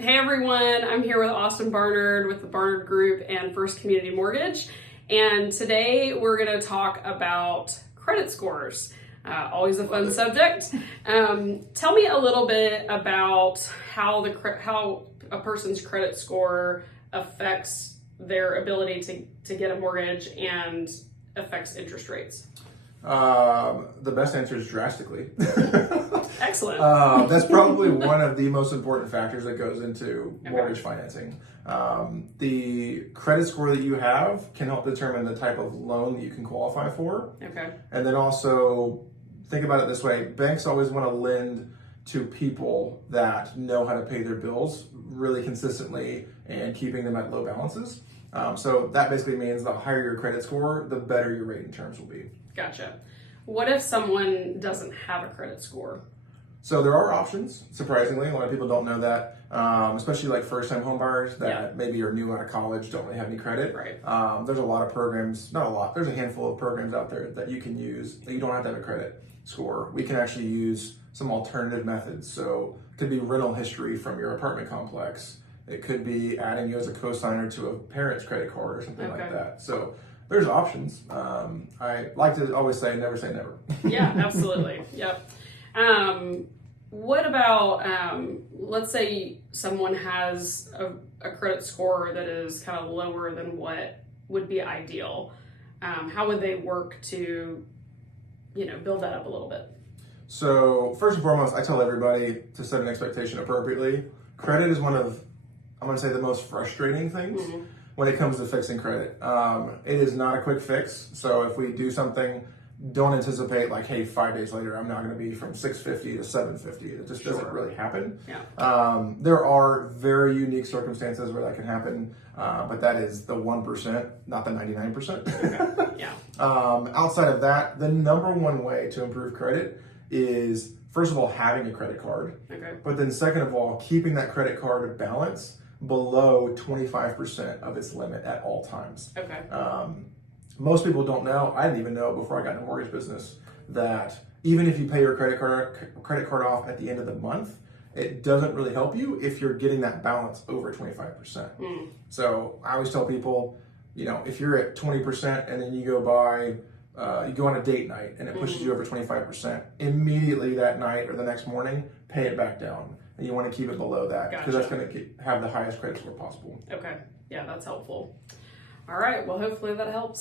Hey everyone, I'm here with Austin Barnard with the Barnard Group and First Community Mortgage. And today we're going to talk about credit scores. Always a fun subject. Tell me a little bit about how a person's credit score affects their ability to get a mortgage and affects interest rates. The best answer is drastically. Excellent. That's probably one of the most important factors that goes into mortgage financing. The credit score that you have can help determine the type of loan that you can qualify for. Okay. And then also think about it this way: banks always want to lend to people that know how to pay their bills really consistently and keeping them at low balances. So that basically means the higher your credit score, the better your rate in terms will be. Gotcha. What if someone doesn't have a credit score? So there are options, surprisingly. A lot of people don't know that, especially like first-time home buyers that maybe are new out of college, don't really have any credit. Right. There's a lot of programs, not a lot, there's a handful of programs out there that you can use that you don't have to have a credit score. We can actually use some alternative methods. So it could be rental history from your apartment complex. It could be adding you as a co-signer to a parent's credit card or something like that. So there's options. I like to always say never. Yeah, absolutely. Yep. What about, let's say someone has a credit score that is kind of lower than what would be ideal. How would they work to, build that up a little bit? So first and foremost, I tell everybody to set an expectation appropriately. Credit is one of, I'm going to say, the most frustrating things when it comes to fixing credit. It is not a quick fix. So if we do something, don't anticipate like, hey, 5 days later, I'm not going to be from 650 to 750. It just doesn't really happen. Yeah. There are very unique circumstances where that can happen, but that is the 1%, not the 99%. Okay. Yeah. Outside of that, the number one way to improve credit is, first of all, having a credit card. Okay. But then second of all, keeping that credit card balance below 25% of its limit at all times. Okay. Most people don't know, I didn't even know before I got in the mortgage business, that even if you pay your credit card off at the end of the month, it doesn't really help you if you're getting that balance over 25%. So I always tell people, if you're at 20% and then you go on a date night and it pushes you over 25%, immediately that night or the next morning, pay it back down. And you want to keep it below that because that's going to have the highest credit score possible. Okay. Yeah, that's helpful. All right. Well, hopefully that helps.